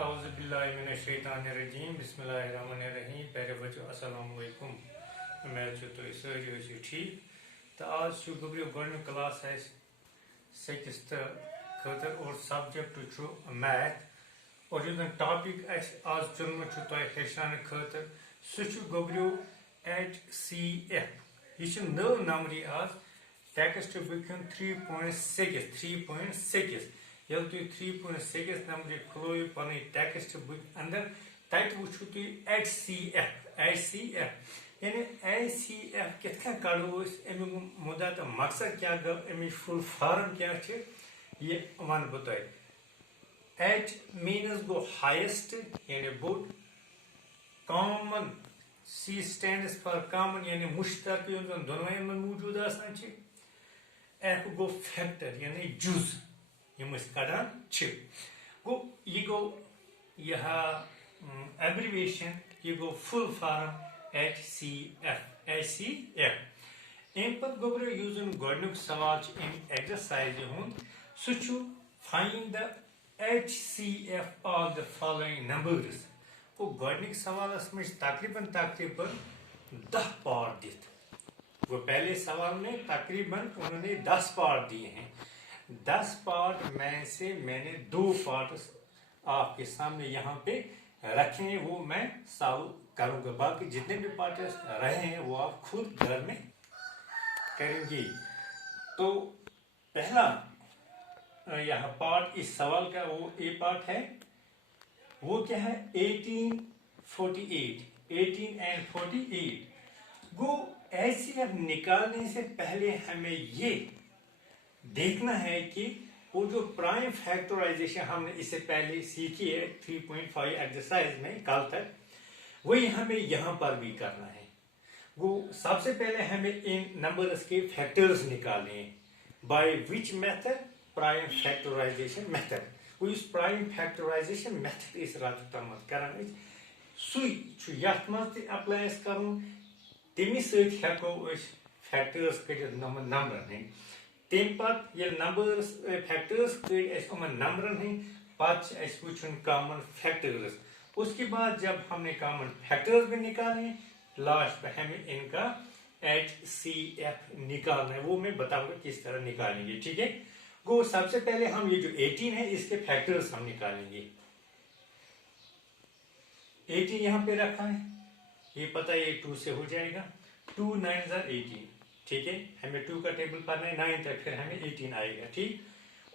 Auzubillahiminash-shaytanir-rajim. Bismillahir-rahmanir-rahim. Pehले बच्चों अस्सलाम वालेकुम. उम्मीद है तो सारी हो ठीक. तो आज जो गबरी गवर्नमेंट क्लास है 6th खतर और सब्जेक्ट छु मैथ और जो टॉपिक आज चुनम छु तो हेशान खतर सु छु गबरी HCF. ये छु नव नंबरी आज टेक्स्ट बुक 3.6 यदि तुम 3.6 नंबर खुलो पन टेक्स्ट बुक अंदर तत वो HCF यानी HCF कित कड़ो अमुक मुद्दा तो मकसद क्या गो अमिच फुल फॉर्म क्या ये वन बह तुम H मीनस गो हाइस्ट यानी बोड common C stands for common यानी मुश्तरक दोनों में मौजूद आसान F गो फैक्टर यानी जुज कड़ान गो ये गो यह एब्रीवेशन ये गो फुल फॉर्म HCF अम पे गोबर यूज गोडनुक सवाल इन एक्सरसाइज हुंद सु find the HCF of the following numbers गो गोडनुक सवालस में तकरीबन 10 पार्ट दित वो पहले सवाल में तकरीबन उन्होंने 10 पार्ट दिए हैं 10 पार्ट में से मैंने 2 पार्ट आपके सामने यहाँ पे रखे हैं वो मैं सॉल्व करूँगा बाकी जितने भी पार्ट रहे हैं वो आप खुद घर में करेंगे। तो पहला यहाँ पार्ट इस सवाल का वो ए पार्ट है वो क्या है 18 and 48 गो HCF निकालने से पहले हमें ये देखना है कि वो जो प्राइम फैक्टराइजेशन हमने इससे पहले सीखी है 3.5 एक्सरसाइज में कल तक वही हमें यहाँ पर भी करना है। वो सबसे पहले हमें इन नंबर्स के फैक्टर्स निकालने हैं by which method prime factorization method वो इस प्राइम फैक्टराइजेशन मेथड इस रात तमत करन सुई छु यथ मत अप्लाई करूँ तमी सको फैक्टर्स कड़ नंबर हैं तम पे ये नंबर्स फैक्टर्स कड़ नंबर हैं पे वुन कॉमन फैक्टर्स उसके बाद जब हमने कॉमन फैक्टर्स भी निकाले लास्ट पे हमें इनका HCF निकालना है वो मैं बताऊंगा किस तरह निकालेंगे ठीक है। गो सबसे पहले हम ये जो 18 है इसके फैक्टर्स हम निकालेंगे 18 यहाँ पे रखा है ये पता है ये 2 से हो जाएगा 2 9 18 ठीक है हमें 2 का टेबल पढ़ना है 9 तक फिर हमें 18 आएगा ठीक।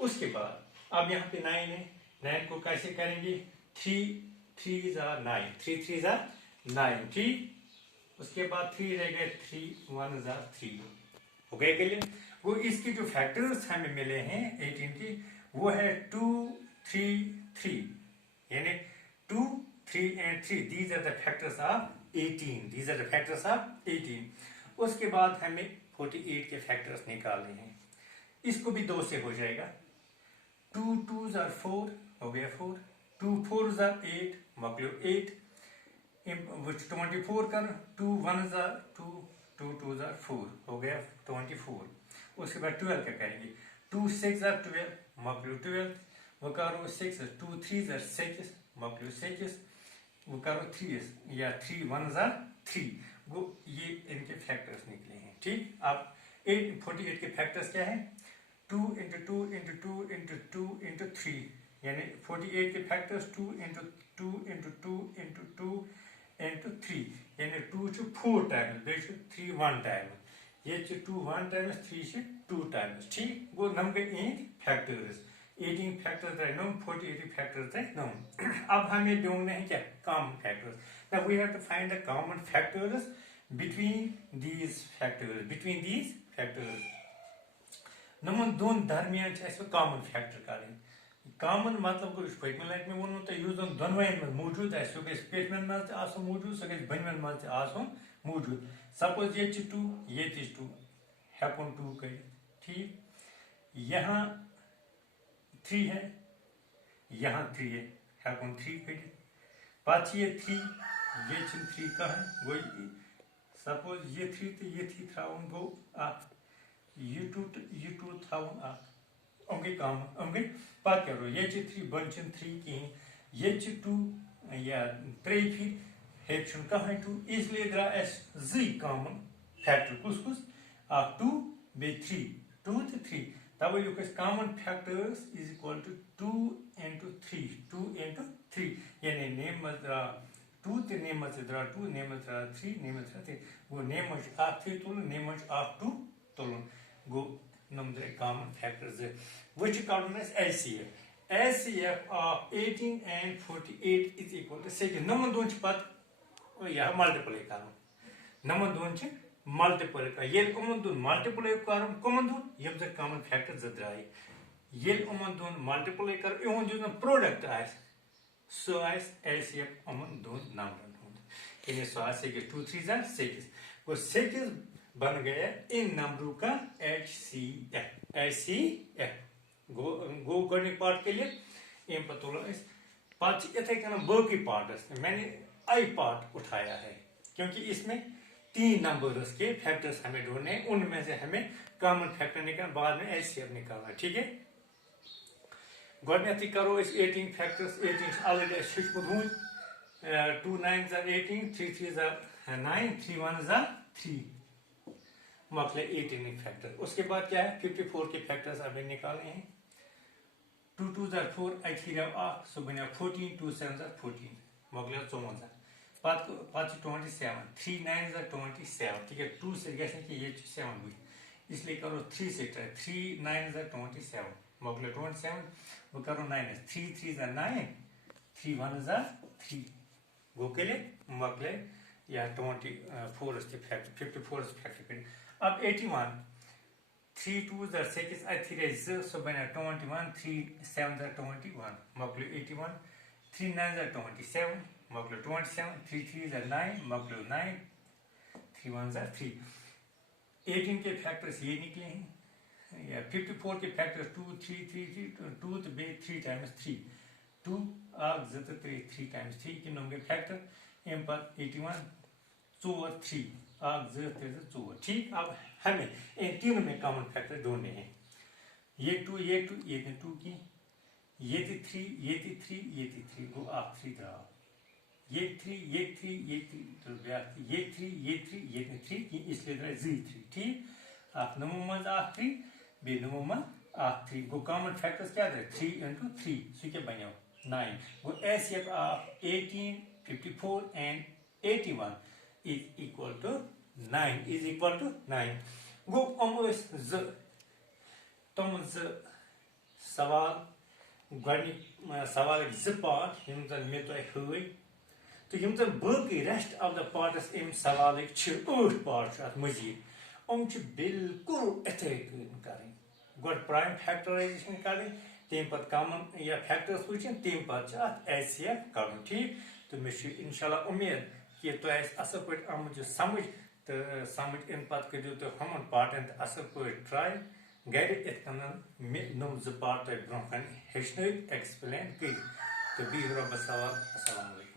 उसके बाद अब यहाँ पे 9 है 9 को कैसे करेंगे 3 3 9 3 3 9 ठीक। उसके बाद 3 रह गए 3 1 3 हो गए के लिए वो इसकी जो फैक्टर्स हमें मिले हैं 18 की वो है 2 3 3 यानी 2 3 and 3 these are the factors of 18 उसके बाद हमें 48 के फैक्टर्स निकालने हैं इसको भी 2 से हो जाएगा 2 2 4 हो गया 4 2 4 8 मकलो 8 24 कर 2 1 2 2 2 4 हो गया 24 उसके बाद 12 का करेंगे 2 6 12 मकलो 12 वो करो 6 2 3 6 मकलो 6 वो करो 3 या 3 1 3 वो ये इनके फैक्टर्स निकले हैं ठीक। अब 48 के फैक्टर्स क्या है 2 into 2 into 2 into 2 into 3 यानी 48 के factors 2 into 2 into 2 into 2 into 3 यानी 2 छु 4 टाइम्स बे 3 1 टाइम ये 2 1 टाइम्स 3 2 टाइम्स ठीक। वो नंबर 8 फैक्टर्स 18 फैक्टर्स है नो 48 फैक्टर्स है नो। अब हमें ढूंढना है क्या common factors now we have to find the common factors between these factors नमन दोन दरमियान कॉमन फैक्टर करें कॉमन मतलब गो पकम लट में वो यूज दोनवन में मौजूद है सो पेटमन मज मौजूद सो बनवन मज मौजूद सपोज ये 2 ये 2 हेकुन 2 कर ठीक यहाँ 3 है यहाँ 3 है हेकुन 3 कर पाँच ये 3 ये 3 का है वही सपोज ये 3 तो ये 3 थ्राउन गो ये 2 थ्राउन ओके काम ओके बात करो ये 3 बन 3 की یہ 2 یا 3 پھر ہیچ کہیں 2 اس لیے درا اس زی کامن فیکٹر کس کس 2 بی 3 2 تو 3 توے لوگ common factors is equal to 2 into 3 2 into 3 یعنی نیم مز درا 2 تو نیم مز درا 2 نیم مز درا 3 نیم مز درا 3 گو نیم مز 3 تولن نیم مز 2 تولن گو نمبر کامن فیکٹرز which کڑن اس LCF of 18 and 48 is equal to 6 نمن دون چھ پت یا ملٹیپلائی کرن نمن دون چھ ملٹیپل یل امن دون ملٹیپلائی کرن کمن دون یم ز کامن فیکٹر ز درائی یل امن دون ملٹیپلائی کر اون جو پروڈکٹ آس سو آس LCF امن دون نمبرن ہند یعنی سو آس 2 3 6 وہ 6 بن گیا ان نمبروں کا HCF گو گڈنک پارٹ کے لیے ام پتہ تولو اس پتہ اتھے کن باقی پارٹس میں نے آئی پارٹ اٹھایا ہے کیونکہ اس میں 3 نمبرز کے فیکٹرز ہمیں ڈھونڈنے ہیں ان میں سے ہمیں کامن فیکٹر نکالنا بعد میں LCF نکالنا ٹھیک ہے گڈنیتھ کرو اس 18 فیکٹرز 18 آلریڈی شیٹ کو ڈھونڈ 2 9 18 3 3 9 3 1 3 مطلب 18 فیکٹر اس کے بعد کیا ہے 54 کے فیکٹرز ہمیں نکالنے ہیں 2 2 4 8 3 سو بنیا 14 2 7 14 مطلب 54 پات 27 3 9 27 ٹھیک ہے 2 سے گژھِ کہ یہ 7 ہوئی اس لیے کرو 3 سے 3 9 27 مطلب 27 وہ کرو 9 3 3 9 3 1 3 گو کے لیے مطلب یا 24 فیکٹر 54 فیکٹر اب 81 3 2 6 8 3 سو بنا 21 3 7 21 مطلب 81 3 9 27 مطلب 27 3 3 9 مطلب 9 3 1 3 18 کے فیکٹرز یہ نکلے ہیں یا 54 کے فیکٹرز 2 3 3 2 تو بے 3 times 3 2 آگ زت 3 times 3 کی نمبر فیکٹر ام پر 81 4 3 آگ زت 4 ٹھیک اب ہمیں ان تینوں میں کامن فیکٹر ڈھونڈنے ہیں یہ 2 یہ 2 یہ 2 کی یہ 3 یہ 3 یہ 3 گو آپ 3 درا یہ 3 یہ 3 یہ 3 تو یہ 3 یہ 3 یہ 3 کی اس لیے درا 3 ٹھیک آپ نمو مز 3 بے نمو مز 3 گو کامن فیکٹرز کیا تھا 3 into 3 سو کیا بنیو 9 گو LCF of 18 54 and 81 is equal to 9 گو امس تم سوال گۄڈنِک سوال پارٹ یم زن مے تۄہہِ ہٲے تو یم زن باقی ریسٹ آف دا پارٹس ام سوالک 8 پارٹ ات مزید بالکل اتھے کن کریں گۄڈٕ پرائم فیکٹرائزیشن کریں تم پتہٕ کامن یا فیکٹرز وٕچھن تم پتہٕ ات LCF کرُن ٹھیک تو مے انشاءاللہ امید کہ تۄہہِ آسہِ اصل پٲٹھۍ آمُت یہِ سمجھ تو سمجھ ام پتہٕ کٔرِو تُہۍ ہُمن پارٹن تہِ اصل پٲٹھۍ ٹرائی گھر ات کن نم 2 پارٹ تۄہہِ برونٛہہ کن ہیٚچھنٲوِتھ ایکسپلین کٔرِتھ تو بِہِو رۄبس حوال السلام علیکم